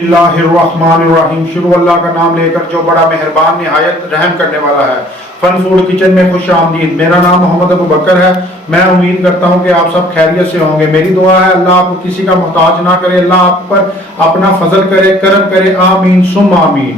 बिस्मिल्लाहिर्रहमानिर्रहीम। शुरू अल्लाह का नाम लेकर जो बड़ा मेहरबान निहायत रहम करने वाला है। फन फूड किचन में खुश आमदीद। मेरा नाम मोहम्मद अबू बकर है। मैं उम्मीद करता हूँ कि आप सब खैरियत से होंगे। मेरी दुआ है अल्लाह आपको किसी का मोहताज ना करे, अल्लाह आप पर अपना फजल करे, करम करे, आमीन सुम आमीन।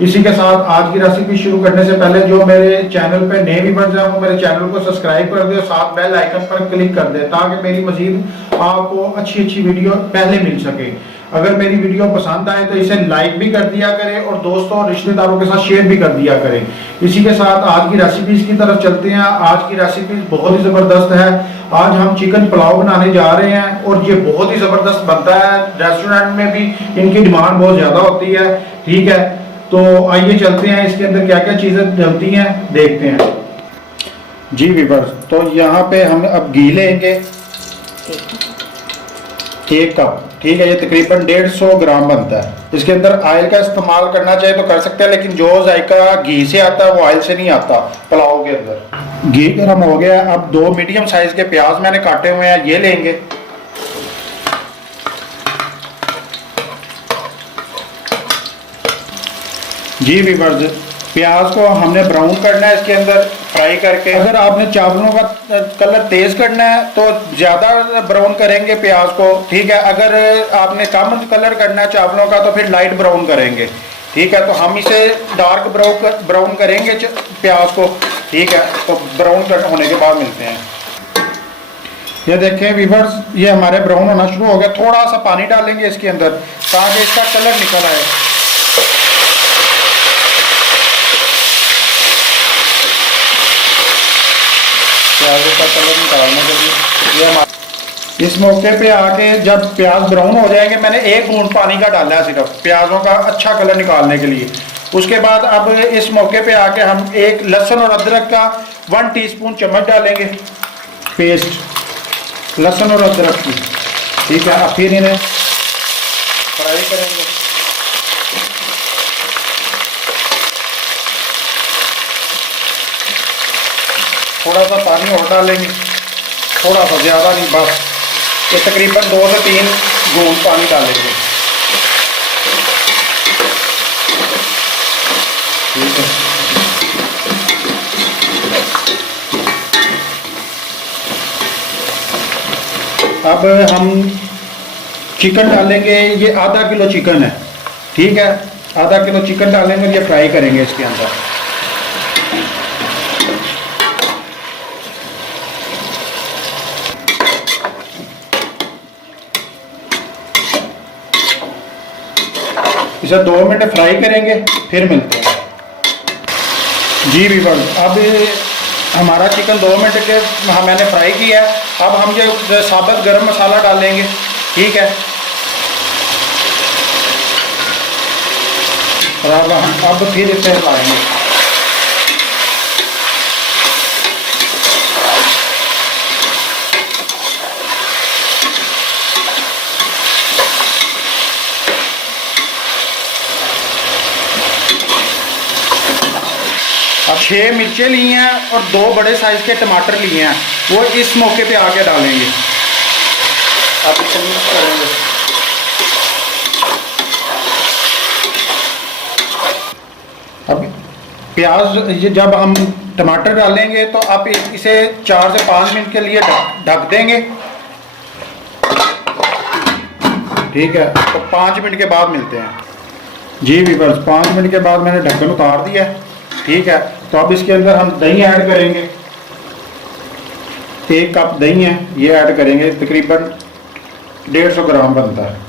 इसी के साथ आज की रेसिपी शुरू करने से पहले जो मेरे चैनल पे नए भी बन जाए वो मेरे चैनल को सब्सक्राइब कर दे और साथ बेल आइकन पर क्लिक कर दे ताकि मेरी मजीद आपको अच्छी अच्छी वीडियो पहले मिल सके। अगर मेरी वीडियो पसंद आए तो इसे लाइक भी कर दिया करें और दोस्तों और रिश्तेदारों के साथ शेयर भी कर दिया करें। इसी के साथ आज की रेसिपीज की तरफ चलते हैं। आज की रेसिपी बहुत ही ज़बरदस्त है। आज हम चिकन पुलाव बनाने जा रहे हैं और ये बहुत ही ज़बरदस्त बनता है। रेस्टोरेंट में भी इनकी डिमांड बहुत ज़्यादा होती है। ठीक है, तो आइए चलते हैं, इसके अंदर क्या क्या चीज़ें डलती हैं देखते हैं। जी वीवर्स, तो यहाँ पे हम अब घी लेंगे 1 कप। ठीक है, ये तकरीबन 150 ग्राम बनता है। इसके अंदर ऑयल का इस्तेमाल करना चाहे तो कर सकते हैं, लेकिन जो जायका घी से आता है वो ऑयल से नहीं आता पुलाव के अंदर। घी गर्म हो गया। अब 2 मीडियम साइज के प्याज मैंने काटे हुए हैं, ये लेंगे। जी वीवर्स, प्याज को हमने ब्राउन करना है इसके अंदर फ्राई करके। अगर आपने चावलों का कलर तेज करना है तो ज़्यादा ब्राउन करेंगे प्याज को। ठीक है, अगर आपने कम कलर करना है चावलों का तो फिर लाइट ब्राउन करेंगे। ठीक है, तो हम इसे डार्क ब्राउन करेंगे प्याज को। ठीक है, तो ब्राउन होने के बाद मिलते हैं। ये देखें वीवर्स, ये हमारे ब्राउन होना शुरू हो गया। थोड़ा सा पानी डालेंगे इसके अंदर ताकि इसका कलर निकल आए। प्याजों का कलर निकालने के लिए ये हमारे इस मौके पे आके जब प्याज ब्राउन हो जाएंगे, मैंने 1 बूंद पानी का डाला है सिर्फ प्याजों का अच्छा कलर निकालने के लिए। उसके बाद अब इस मौके पे आके हम एक लहसुन और अदरक का 1 टीस्पून चम्मच डालेंगे पेस्ट लहसुन और अदरक की। ठीक है, अब फिर इन्हें फ्राई करेंगे। थोड़ा सा पानी और डालेंगे, थोड़ा सा, ज़्यादा नहीं, बस ये तकरीबन 2 से 3 बूंद पानी डालेंगे। ठीक है, अब हम चिकन डालेंगे। ये आधा किलो चिकन है। ठीक है, आधा किलो चिकन डालेंगे, ये फ्राई करेंगे इसके अंदर। इसे 2 मिनट फ्राई करेंगे, फिर मिलते हैं। जी वीवर्स, अब हमारा चिकन 2 मिनट के मैंने फ्राई किया है। अब हम ये साबुत गरम मसाला डालेंगे। ठीक है, और अब फिर इसे हिलाएंगे। अब 6 मिर्चें ली हैं और 2 बड़े साइज़ के टमाटर लिए हैं, वो इस मौके पे आके डालेंगे। अब इसे मिक्स करेंगे। अब प्याज ये जब हम टमाटर डालेंगे तो आप इसे 4 से 5 मिनट के लिए ढक देंगे। ठीक है, तो 5 मिनट के बाद मिलते हैं। जी वीवर्स, 5 मिनट के बाद मैंने ढक्कन उतार दिया है। ठीक है, तो अब इसके अंदर हम दही ऐड करेंगे। 1 कप दही है, ये ऐड करेंगे। तकरीबन 150 ग्राम बनता है।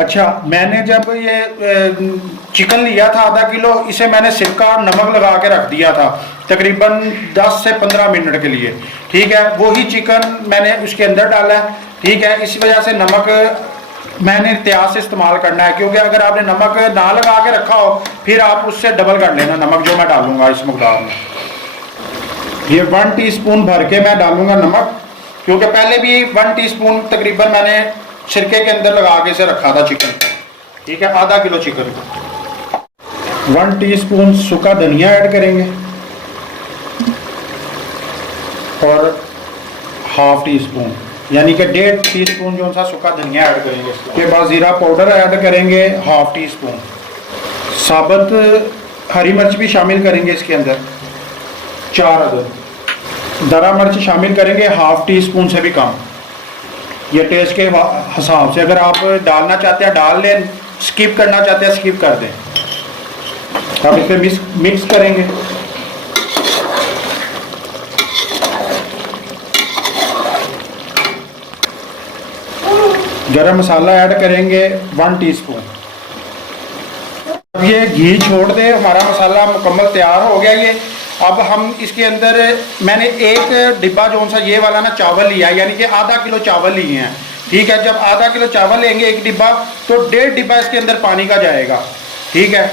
अच्छा, मैंने जब ये चिकन लिया था आधा किलो, इसे मैंने सिरका और नमक लगा के रख दिया था तकरीबन 10 से 15 मिनट के लिए। ठीक है, वही चिकन मैंने उसके अंदर डाला है। ठीक है, इस वजह से नमक मैंने एहतियात से इस्तेमाल करना है, क्योंकि अगर आपने नमक ना लगा के रखा हो फिर आप उससे डबल कर लेना नमक जो मैं डालूंगा इस मकदार में। ये 1 टीस्पून भर के मैं डालूंगा नमक, क्योंकि पहले भी 1 टीस्पून तकरीबन मैंने सिरके के अंदर लगा के से रखा था चिकन, ठीक है, आधा किलो चिकन को। 1 टीस्पून सूखा धनिया ऐड करेंगे और हाफ टीस्पून यानी कि 1.5 टीस्पून जो सा सूखा धनिया ऐड करेंगे। इसके बाद ज़ीरा पाउडर ऐड करेंगे हाफ टीस्पून, साबुत हरी मिर्च भी शामिल करेंगे इसके अंदर 4 अदद, दरा मिर्च शामिल करेंगे हाफ टीस्पून से भी कम, ये टेस्ट के हिसाब से। अगर आप डालना चाहते हैं डाल लें, स्किप करना चाहते हैं स्किप कर दें। अब इसे मिक्स करेंगे। गरम मसाला ऐड करेंगे 1 टीस्पून। अब ये घी छोड़ दे, हमारा मसाला मुकम्मल तैयार हो गया ये। अब हम इसके अंदर मैंने एक डिब्बा जो सा ये वाला ना चावल लिया है, यानी कि आधा किलो चावल लिए हैं, ठीक है। जब आधा किलो चावल लेंगे एक डिब्बा, तो 1.5 डिब्बा इसके अंदर पानी का जाएगा, ठीक है।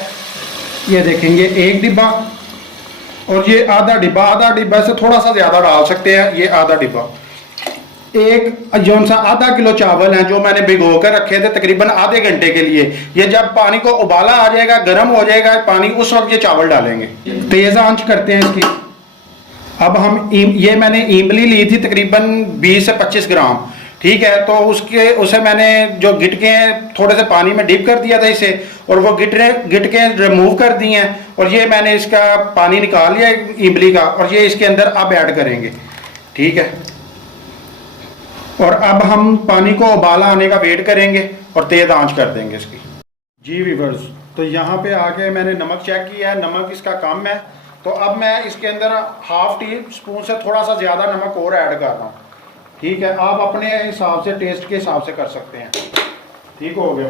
ये देखेंगे 1 डिब्बा और ये आधा डिब्बा से थोड़ा सा ज़्यादा डाल सकते हैं, ये आधा डिब्बा। एक जो सा आधा किलो चावल है जो मैंने भिगो कर रखे थे तकरीबन आधे घंटे के लिए, ये जब पानी को उबाला आ जाएगा, गर्म हो जाएगा पानी, उस वक्त ये चावल डालेंगे। तेज़ आंच करते हैं इसकी। अब हम ये मैंने इमली ली थी तकरीबन 20 से 25 ग्राम, ठीक है। तो उसे मैंने जो गिटके हैं थोड़े से पानी में डिप कर दिया था इसे, और वो गिटके रिमूव कर दिए हैं, और ये मैंने इसका पानी निकाल लिया इमली का, और ये इसके अंदर अब ऐड करेंगे, ठीक है। और अब हम पानी को उबाला आने का वेट करेंगे और तेज़ आंच कर देंगे इसकी। जी व्यूअर्स, तो यहाँ पे आके मैंने नमक चेक किया है, नमक इसका कम है, तो अब मैं इसके अंदर हाफ टीस्पून से थोड़ा सा ज़्यादा नमक और ऐड कर रहा हूँ, ठीक है। आप अपने हिसाब से, टेस्ट के हिसाब से कर सकते हैं, ठीक हो गया।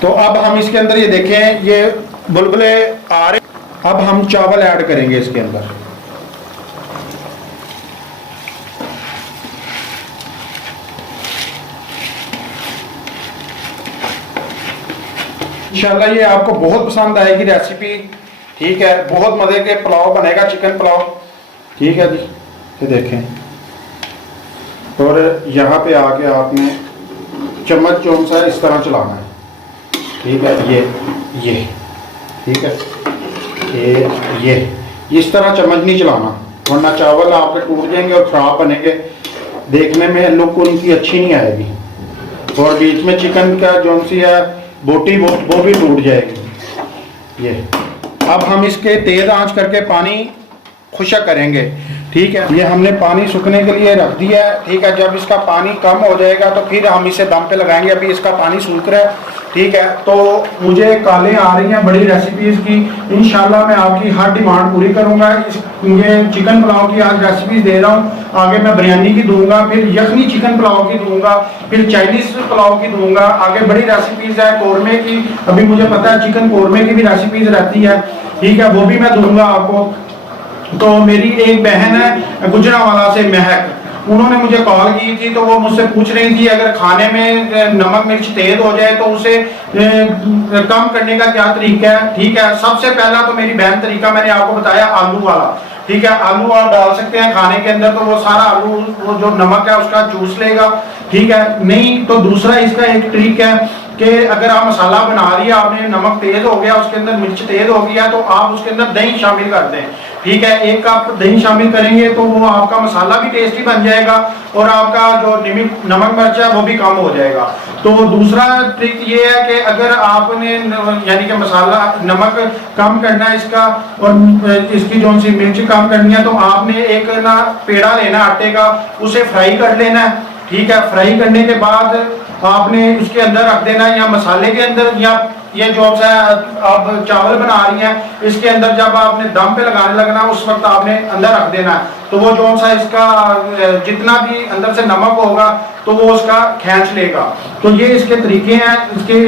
तो अब हम इसके अंदर ये देखें, ये बुलबुले आ रहे, अब हम चावल ऐड करेंगे इसके अंदर। इंशाल्लाह ये आपको बहुत पसंद आएगी रेसिपी, ठीक है। बहुत मज़े के पुलाव बनेगा, चिकन पुलाव, ठीक है जी। ये देखें, और यहाँ पे आके आपने चम्मच जो सा इस तरह चलाना है, ठीक है। ये ठीक है, ये इस तरह चम्मच नहीं चलाना, वरना चावल आपके टूट जाएंगे और ख़राब बनेंगे, देखने में लुक उनकी अच्छी नहीं आएगी, और बीच में चिकन का जो सी है बोटी वो भी टूट जाएगी। ये अब हम इसके तेज़ आंच करके पानी खुशक करेंगे, ठीक है। ये हमने पानी सूखने के लिए रख दिया है, ठीक है। जब इसका पानी कम हो जाएगा तो फिर हम इसे दम पे लगाएंगे। अभी इसका पानी सूख रहा है, ठीक है। तो मुझे कॉलें आ रही हैं बड़ी रेसिपीज़ की, इंशाल्लाह मैं आपकी हर डिमांड पूरी करूंगा। ये चिकन पुलाव की आज रेसिपीज़ दे रहा हूँ, आगे मैं बिरयानी की दूंगा, फिर यखनी चिकन पुलाव की दूंगा, फिर चाइनीज़ पुलाव की दूंगा, आगे बड़ी रेसिपीज़ है कौरमे की। अभी मुझे पता है चिकन कौरमे की भी रेसिपीज़ रहती है, ठीक है, वो भी मैं दूंगा आपको। तो मेरी एक बहन है गुजरांवाला से, महक, उन्होंने मुझे कॉल की थी, तो वो मुझसे पूछ रही थी अगर खाने में नमक मिर्च तेज हो जाए तो उसे कम करने का क्या तरीका है, ठीक है। सबसे पहला तो मेरी बहन तरीका मैंने आपको बताया आलू वाला, ठीक है। आलू आप डाल सकते हैं खाने के अंदर, तो वो सारा आलू वो जो नमक है उसका चूस लेगा, ठीक है। नहीं तो दूसरा इसका एक ट्रिक है कि अगर आप मसाला बना रही है, आपने नमक तेज हो गया, उसके अंदर मिर्च तेज हो गया, तो आप उसके अंदर दही शामिल कर दें, ठीक है। 1 कप दही शामिल करेंगे तो वो आपका मसाला भी टेस्टी बन जाएगा और आपका जो नमक मिर्च है वो भी कम हो जाएगा। तो दूसरा ट्रिक ये है कि अगर आपने यानी कि मसाला नमक कम करना है इसका और इसकी जो सी मिर्च कम करनी है, तो आपने एक ना पेड़ा लेना आटे का, उसे फ्राई कर लेना है, ठीक है। फ्राई करने के बाद आपने इसके अंदर रख देना है, या मसाले के अंदर, या ये जो सा आप चावल बना रही हैं इसके अंदर जब आपने दम पे लगाने लगना उस वक्त आपने अंदर रख देना है। तो वो जो सा इसका जितना भी अंदर से नमक होगा तो वो उसका खींच लेगा। तो ये इसके तरीके हैं। इसके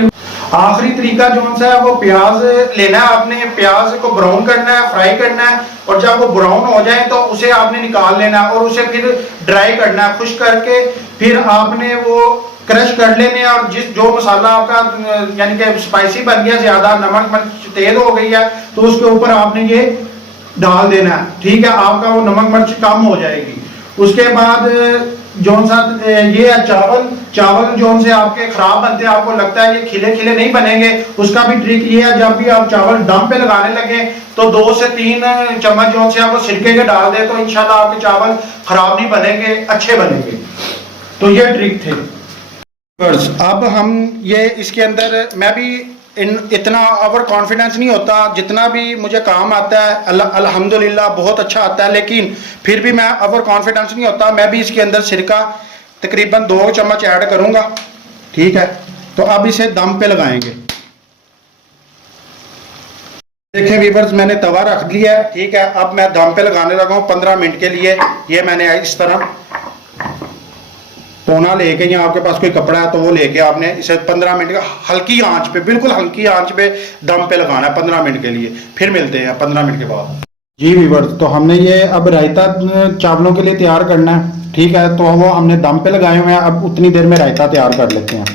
आखिरी तरीका जो सा है वो प्याज लेना है, आपने प्याज को ब्राउन करना है, फ्राई करना है, और जब वो ब्राउन हो जाए तो उसे आपने निकाल लेना है और उसे फिर ड्राई करना है, खुश करके फिर आपने वो क्रश कर लेने। और जो मसाला आपका यानी कि स्पाइसी बन गया, ज़्यादा नमक मिर्च तेज हो गई है, तो उसके ऊपर आपने ये डाल देना है, ठीक है। आपका वो नमक मिर्च कम हो जाएगी। उसके बाद जौन सा ये है चावल, चावल जौन से आपके खराब बनते हैं, आपको लगता है ये खिले खिले नहीं बनेंगे, उसका भी ट्रिक ये है, जब भी आप चावल दम पे लगाने लगे तो 2 से 3 चम्मच जौन से आपको सिरके के डाल दे, तो इंशाल्लाह आपके चावल खराब नहीं बनेंगे, अच्छे बनेंगे। तो ये ट्रिक थे। अब हम ये इसके अंदर, मैं भी इतना ओवर कॉन्फिडेंस नहीं होता, जितना भी मुझे काम आता है अल्हम्दुलिल्लाह बहुत अच्छा आता है, लेकिन फिर भी मैं ओवर कॉन्फिडेंस नहीं होता। मैं भी इसके अंदर सिरका तकरीबन 2 चम्मच ऐड करूंगा, ठीक है। तो अब इसे दम पे लगाएंगे। देखें व्यूअर्स, मैंने तवा रख लिया है, ठीक है। अब मैं दम पे लगाने लगा हूँ 15 मिनट के लिए। ये मैंने इस तरह पोना लेके, या आपके पास कोई कपड़ा है तो वो लेके आपने इसे 15 मिनट का हल्की आंच पे, बिल्कुल हल्की आंच पे दम पे लगाना है 15 मिनट के लिए। फिर मिलते हैं 15 मिनट के बाद। जी व्यूअर्स, तो हमने ये अब रायता चावलों के लिए तैयार करना है, ठीक है। तो वो हमने दम पे लगाए हुए हैं, अब उतनी देर में रायता तैयार कर लेते हैं,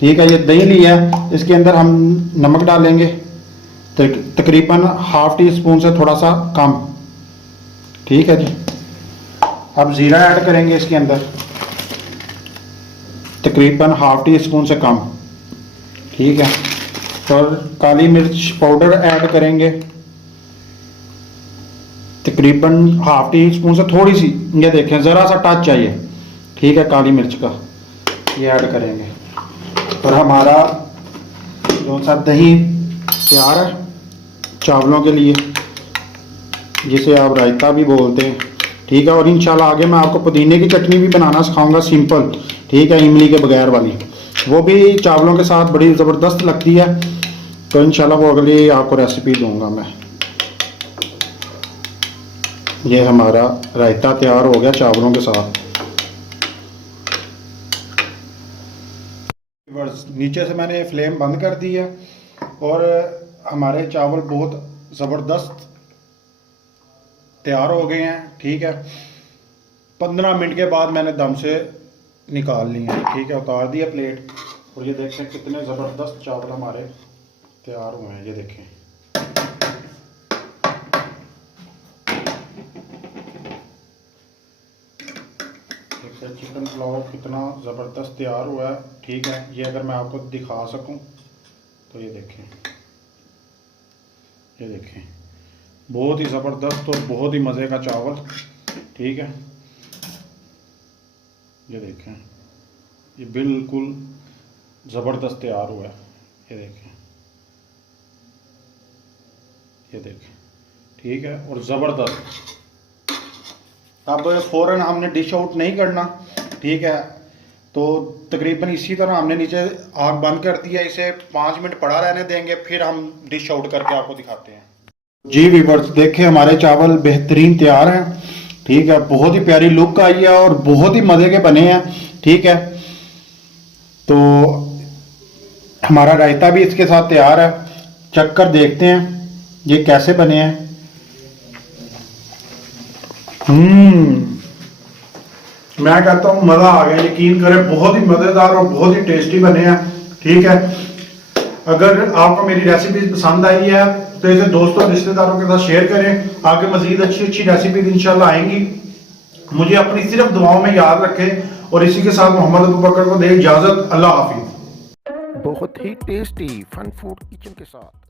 ठीक है। ये दही लिया है, इसके अंदर हम नमक डालेंगे तकरीबन ½ टी स्पून से थोड़ा सा कम, ठीक है जी। अब ज़ीरा ऐड करेंगे इसके अंदर तकरीबन ½ टी स्पून से कम, ठीक है। और काली मिर्च पाउडर ऐड करेंगे तकरीबन ½ टी स्पून से थोड़ी सी, ये देखें ज़रा सा टच चाहिए, ठीक है, काली मिर्च का ये ऐड करेंगे। और हमारा जो सा दही तैयार है चावलों के लिए, जिसे आप रायता भी बोलते हैं, ठीक है। और इंशाल्लाह आगे मैं आपको पुदीने की चटनी भी बनाना सिखाऊंगा, सिंपल, ठीक है, इमली के बगैर वाली, वो भी चावलों के साथ बड़ी ज़बरदस्त लगती है। तो इंशाल्लाह वो अगली आपको रेसिपी दूंगा मैं। ये हमारा रायता तैयार हो गया चावलों के साथ। नीचे से मैंने फ्लेम बंद कर दी है और हमारे चावल बहुत ज़बरदस्त तैयार हो गए हैं, ठीक है। 15 मिनट के बाद मैंने दम से निकाल लिए हैं, ठीक है, उतार दिया प्लेट। और ये देखें कितने ज़बरदस्त चावल हमारे तैयार हुए हैं, ये देखें। चिकन पुलाव कितना ज़बरदस्त तैयार हुआ है, ठीक है। ये अगर मैं आपको दिखा सकूं तो ये देखें, ये देखें, बहुत ही ज़बरदस्त और बहुत ही मज़े का चावल, ठीक है। ये देखें, ये बिल्कुल ज़बरदस्त तैयार हुआ है, ये देखें, ये देखें, ठीक है। और ज़बरदस्त। अब फ़ौरन हमने डिश आउट नहीं करना, ठीक है। तो तकरीबन इसी तरह हमने नीचे आग बंद कर दिया, इसे 5 मिनट पड़ा रहने देंगे, फिर हम डिश आउट करके आपको दिखाते हैं। जी व्यूअर्स, देखिए हमारे चावल बेहतरीन तैयार हैं, ठीक है। बहुत ही प्यारी लुक आई है और बहुत ही मज़े के बने हैं, ठीक है। तो हमारा रायता भी इसके साथ तैयार है, चख कर देखते हैं ये कैसे बने हैं। मैं कहता हूँ मज़ा आ गया, यकीन करें, बहुत ही मज़ेदार और बहुत ही टेस्टी बने हैं, ठीक है। अगर आपको मेरी रेसिपी पसंद आई है तो इसे दोस्तों रिश्तेदारों के साथ शेयर करें। आगे मजीद अच्छी अच्छी रेसिपी इंशाल्लाह आएंगी। मुझे अपनी सिर्फ दुआओं में याद रखें और इसी के साथ मोहम्मद अबू बकर को दे इजाज़त। अल्लाह हाफिज़। बहुत ही टेस्टी फन फूड किचन के साथ।